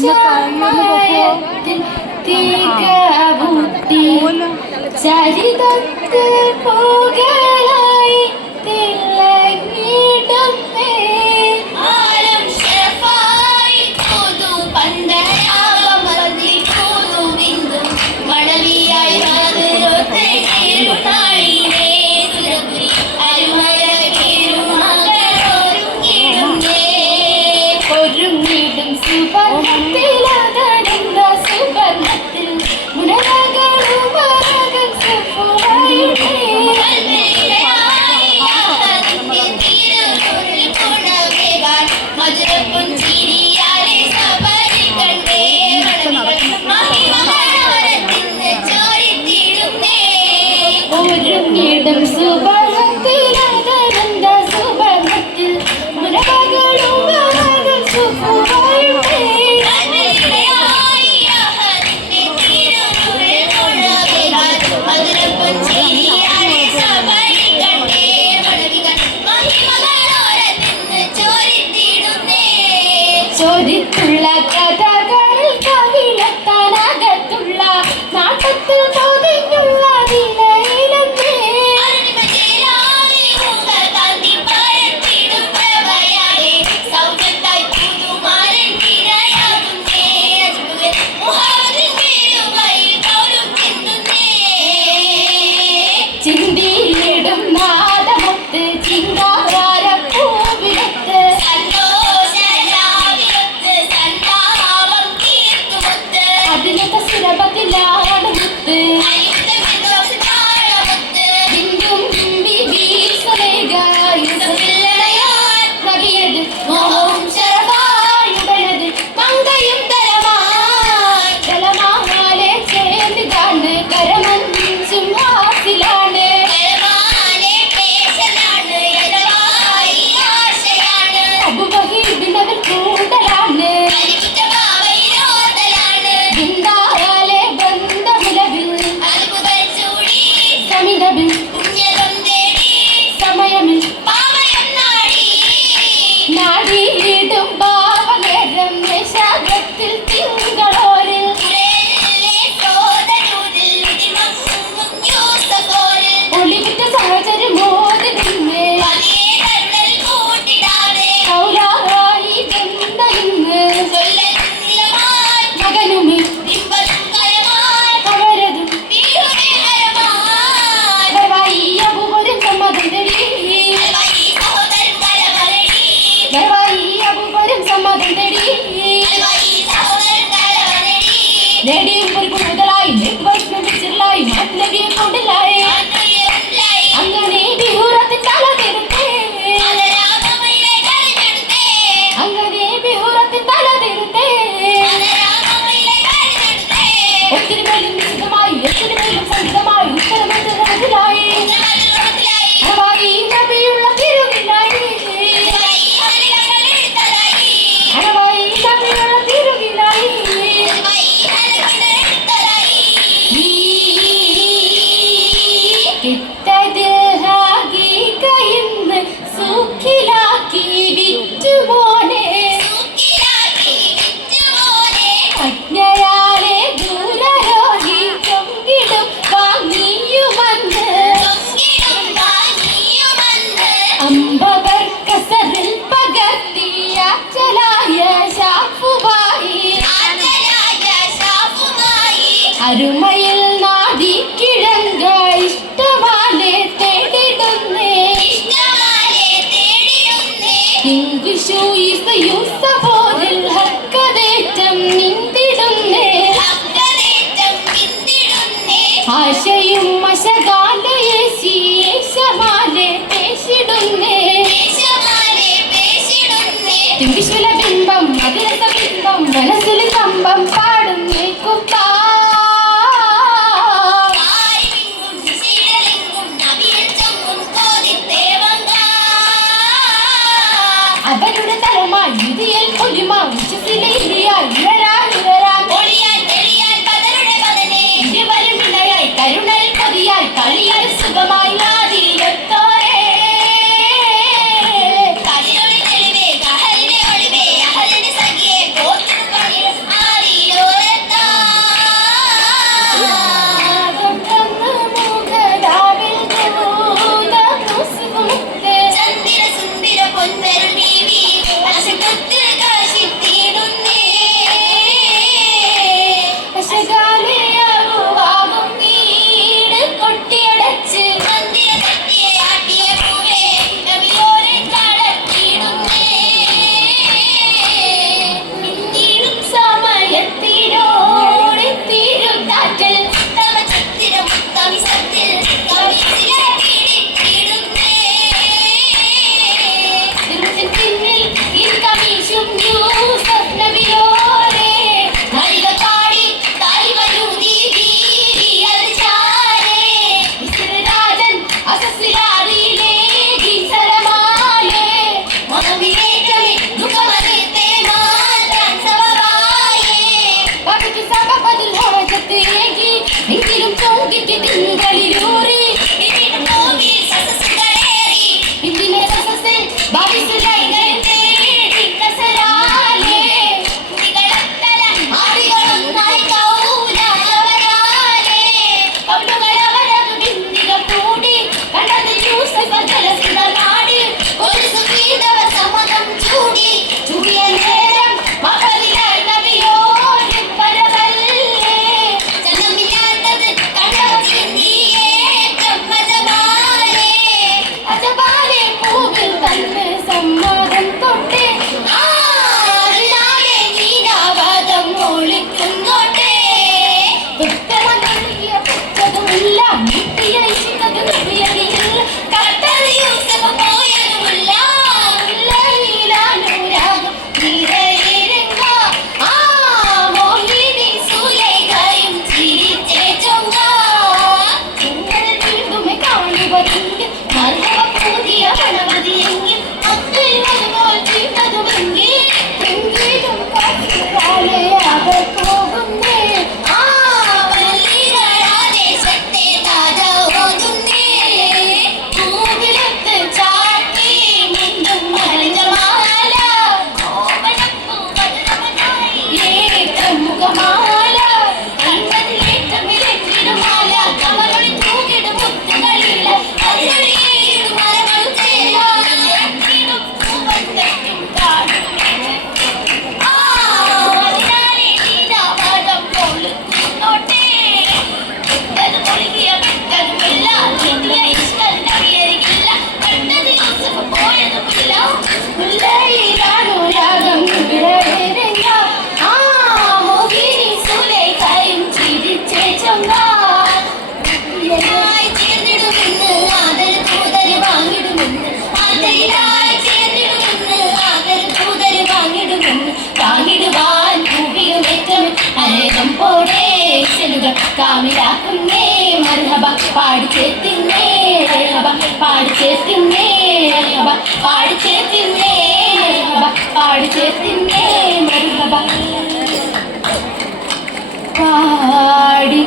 ചമയത്തിൽ തീകബുദ്ധി ചരിതത്തിൽ പോകലായി Bye. sitting അരുമയിൽ നാദി കിഴങ്ക ഇഷ്ടമാലെ തേടിടുന്നേ. നിന്തിടുന്നേ ആശയും മശകാലയെ പേശിടുന്നേ. ഇംഗ്ലീഷിലെ ബിംബം അതിരസ ബിംബം മനസ്സിലെ കമ്പം పాడు చేసిందే పాడు చేసిందే పాడు చేసిందే పాడు చేసిందే పాడి